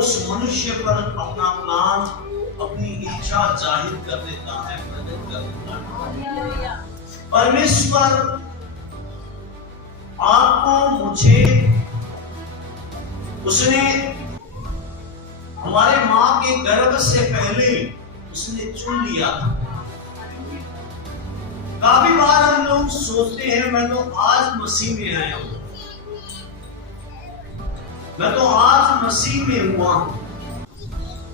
उस मनुष्य पर अपना प्लान, अपनी इच्छा जाहिर कर देता है, प्रकट कर देता है। परमेश्वर आपको, मुझे, उसने हमारे मां के गर्भ से पहले उसने चुन लिया था। काफी बार हम लोग सोचते हैं मैं तो आज मसीह में आया हूं, मैं तो आज मसीह में हुआ हूं,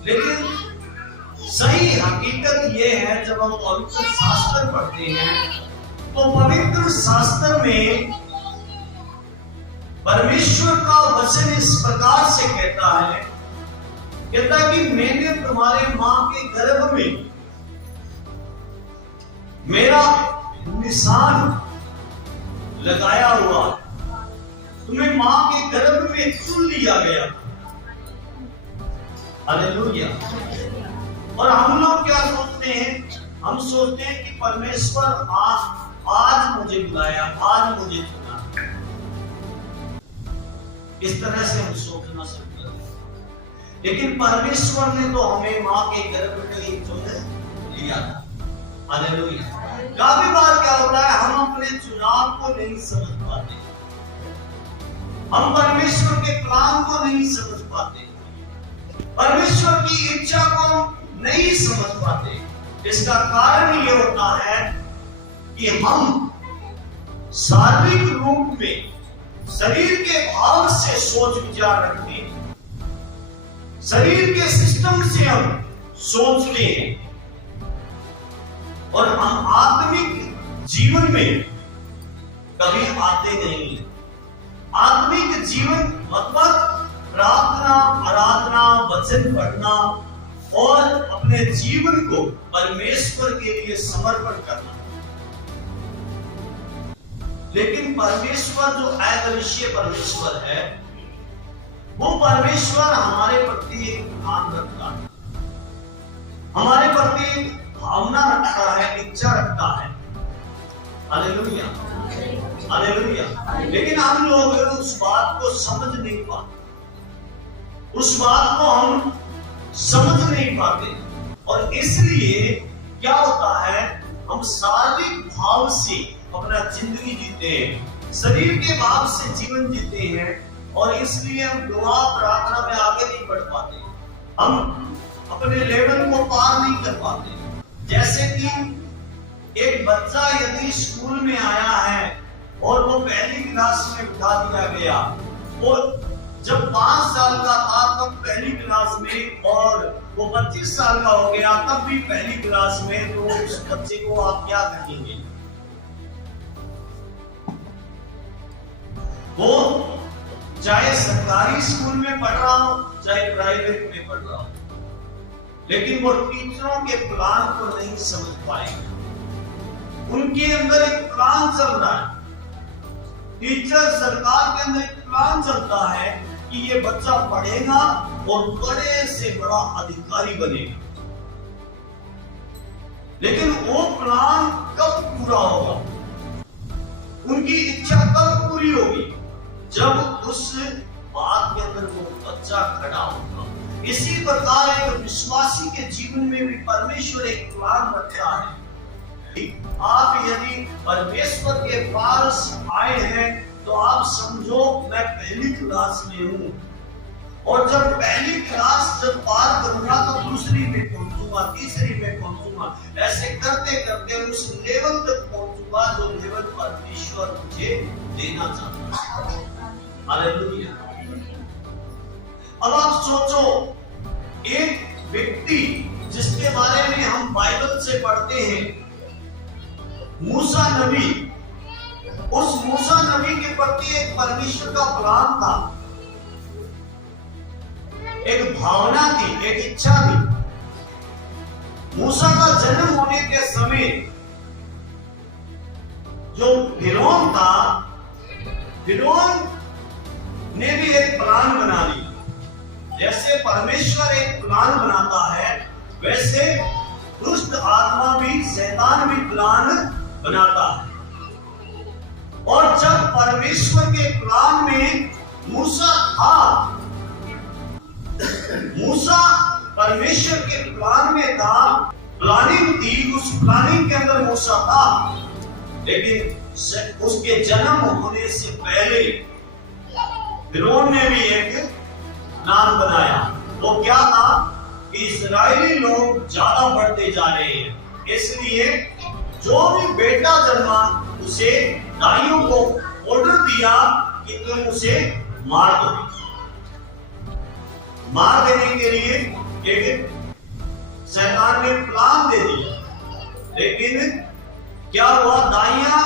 लेकिन सही हकीकत यह है जब हम पवित्र शास्त्र पढ़ते हैं तो पवित्र शास्त्र में परमेश्वर का वचन इस प्रकार से कहता है कि मैंने तुम्हारे मां के गर्भ में मेरा निशान लगाया हुआ, तुम्हें मां के गर्भ में चुन लिया गया। हालेलुया। और हम लोग क्या सोचते हैं? हम सोचते हैं कि परमेश्वर आज मुझे बुलाया, आज मुझे चुना। इस तरह से हम सोचना शुरू कर दें। लेकिन परमेश्वर ने तो हमें मां के गर्भ में ही चुन लिया था। हालेलुया। काफी बार क्या होता है, हम अपने चुनाव को नहीं समझ पाते, हम परमेश्वर के प्लान को नहीं समझ पाते, परमेश्वर की इच्छा को नहीं समझ पाते। इसका कारण यह होता है कि हम शारीरिक रूप में शरीर के भाव से सोच विचार रखते हैं, शरीर के सिस्टम से हम सोचते हैं, और हम आत्मिक जीवन में कभी आते नहीं। आत्मिक जीवन मतलब प्रार्थना, आराधना, वचन पढ़ना और अपने जीवन को परमेश्वर के लिए समर्पण करना। लेकिन परमेश्वर जो अदृश्य परमेश्वर है, वो परमेश्वर हमारे प्रति एक ध्यान रखता है, हमारे प्रति भावना रखता है, इच्छा रखता है। Hallelujah, hallelujah. लेकिन हम लोग उस बात को समझ नहीं पाते, उस बात को हम समझ नहीं पाते, और इसलिए क्या होता है, हम शारीरिक भाव से अपना जिंदगी जीते हैं, शरीर के भाव से जीवन जीते हैं, और इसलिए हम दुआ प्रार्थना में आगे नहीं बढ़ पाते, हम अपने लेवल को पार नहीं कर पाते। जैसे कि एक बच्चा यदि स्कूल में आया है और वो पहली क्लास में बिठा दिया गया, और जब 5 साल का था तब पहली क्लास में, और वो 25 साल का हो गया तब भी पहली क्लास में, तो उस बच्चे को आप क्या कहेंगे? वो चाहे सरकारी स्कूल में पढ़ रहा हो चाहे प्राइवेट में पढ़ रहा हो, लेकिन वो टीचरों के प्लान को नहीं समझ पाएंगे। उनके अंदर एक प्लान चल रहा है, टीचर सरकार के अंदर एक प्लान चलता है कि ये बच्चा पढ़ेगा और बड़े से बड़ा अधिकारी बनेगा। लेकिन वो प्लान कब पूरा होगा, उनकी इच्छा कब पूरी होगी? जब उस बात के अंदर वो बच्चा खड़ा होगा। इसी प्रकार एक विश्वासी के जीवन में भी परमेश्वर एक प्लान रखता है। आप यदि परमेश्वर के पास आए हैं तो आप समझो मैं पहली क्लास में हूं, और जब पहली क्लास जब पार करूंगा तो दूसरी में पहुंचूंगा, तीसरी में पहुंचूंगा, ऐसे करते करते उस लेवल तक पहुंचूंगा जो लेवल परमेश्वर मुझे देना चाहता है। हालेलुया। अब आप सोचो, एक व्यक्ति जिसके बारे में हम बाइबल से पढ़ते हैं, मूसा नबी, उस मूसा नबी के प्रति एक परमेश्वर का प्लान था, एक भावना थी, एक इच्छा थी। मूसा का जन्म होने के समय जो फिरौन था, फिरौन ने भी एक प्लान बना लिया। जैसे परमेश्वर एक प्लान बनाता है, वैसे दुष्ट आत्मा भी, शैतान भी प्लान बनाता है। और जब परमेश्वर के प्लान में मूसा था मूसा परमेश्वर के प्लान में था, प्लानिंग थी, उस प्लानिंग के अंदर मूसा था, लेकिन उसके जन्म होने से पहले फिरौन ने भी एक प्लान बनाया। वो क्या था कि इस्राएली लोग ज्यादा बढ़ते जा रहे हैं, इसलिए जो भी बेटा जन्मा उसे दाइयों को ऑर्डर दिया कि तुम उसे मार दो। मार देने के लिए एक शैतान ने प्लान दे दिया, लेकिन क्या हुआ, दाइया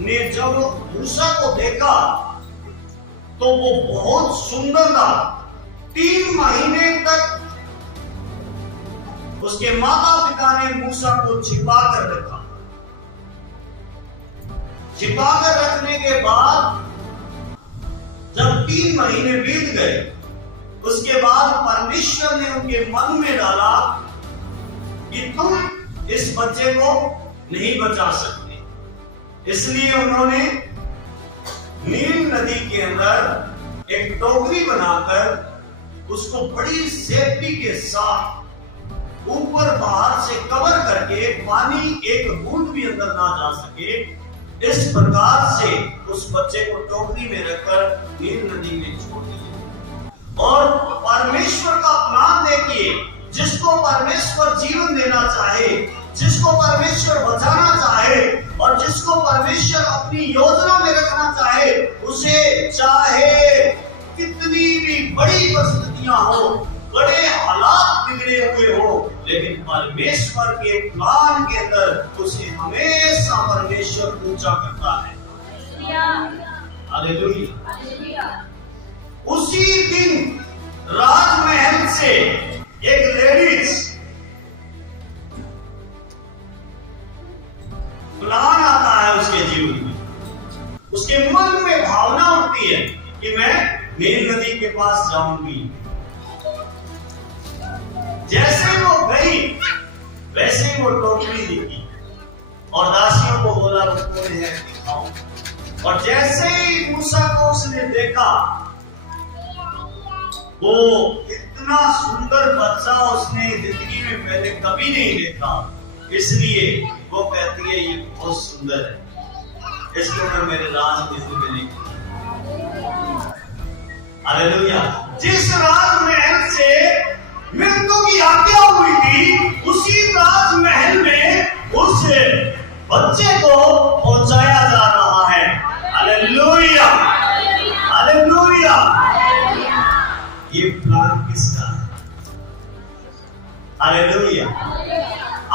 ने जब मूसा को देखा तो वो बहुत सुंदर था। 3 महीने तक उसके माता पिता ने मूसा को छिपा कर रखा। छिपा कर रखने के बाद जब 3 महीने बीत गए, उसके बाद परमेश्वर ने उनके मन में डाला कि तुम इस बच्चे को नहीं बचा सकते। इसलिए उन्होंने नील नदी के अंदर एक टोकरी बनाकर उसको बड़ी सेफ्टी के साथ ऊपर बाहर से कवर करके पानी एक बूंद भी अंदर ना जा सके, इस प्रकार से उस बच्चे को टोकरी में रखकर नील नदी में छोड़ दिया। और परमेश्वर का प्लान देखिए, जिसको परमेश्वर जीवन देना चाहे, जिसको परमेश्वर बचाना चाहे और जिसको परमेश्वर अपनी योजना में रखना चाहे, उसे चाहे कितनी भी बड़ी परिस्थितियां हो, बड़े हालात बिगड़े हुए हो, लेकिन परमेश्वर के प्लान के अंदर उसे हमेशा परमेश्वर ऊंचा करता है। हालेलुया। उसी दिन राजमहल से एक लेडीज प्लान आता है उसके जीवन में, उसके मन में भावना उठती है कि मैं नील नदी के पास जाऊंगी। जैसे वो गई वैसे वो टोकरी दी और दासियों को बोला वो कौन है दिखाओ। और जैसे ही मूसा को उसने देखा, वो इतना सुंदर बच्चा उसने जिंदगी में पहले कभी नहीं देखा, इसलिए वो कहती है ये बहुत सुंदर है, इसको मैं मेरे राज में नहीं। हालेलुया। जिस राजमहल से मृत्यु की आज्ञा हुई थी, उसी राजमहल में उस बच्चे को पहुंचाया जा रहा है। Hallelujah, hallelujah. ये प्लान किसका है? हालेलुया।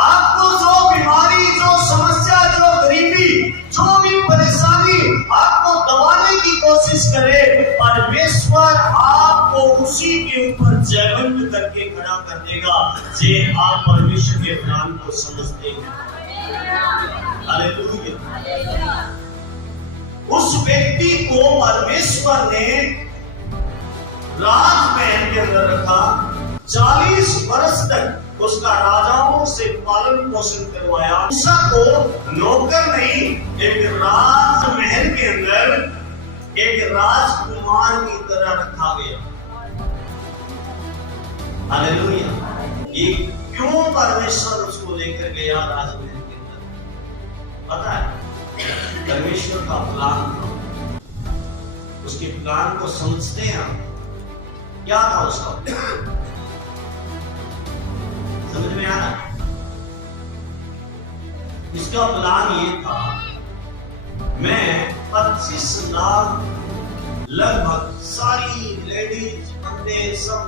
आपको जो बीमारी, जो समस्या, जो गरीबी, जो भी परेशानी आपको दबाने की कोशिश करे, परमेश्वर आपको उसी के ऊपर जयवंत करके खड़ा कर देगा, जे आप परमेश्वर के प्लान को समझते हैं। हालेलुया। उस व्यक्ति को परमेश्वर ने राजमहल के अंदर रखा, 40 वर्ष तक उसका राजाओं से पालन पोषण करवाया। मूसा को नौकर नहीं, एक राजमहल के अंदर एक राजकुमार की तरह रखा गया। हालेलुया। ये क्यों परमेश्वर उसको लेकर गया राजमहल के अंदर? पता है, परमेश्वर का प्लान था। उसके प्लान को समझते हैं हम, क्या था उसका? समझ में आ रहा? इसका प्लान ये था, मैं 25 लाख लगभग सारी लेडीज बंदे सब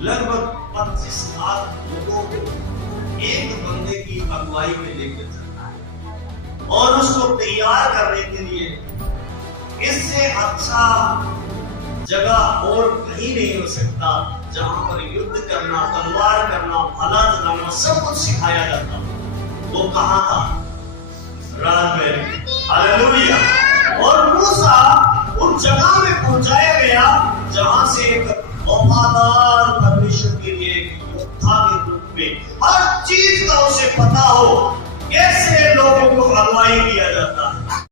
लगभग 25 लाख लोगों को एक बंदे की अगुवाई में लेकर चलना है और उसको तैयार करने के लिए इससे अच्छा जगह और कहीं नहीं हो सकता जहां पर युद्ध करना, तलवार करना, भाला चलाना सब कुछ सिखाया जाता। वो कहां था? राजमहल। हालेलुया। और मूसा उन जगह में पहुंचाया गया जहां से एक वफादार परमेश्वर के लिए योद्धा के रूप में हर चीज का उसे पता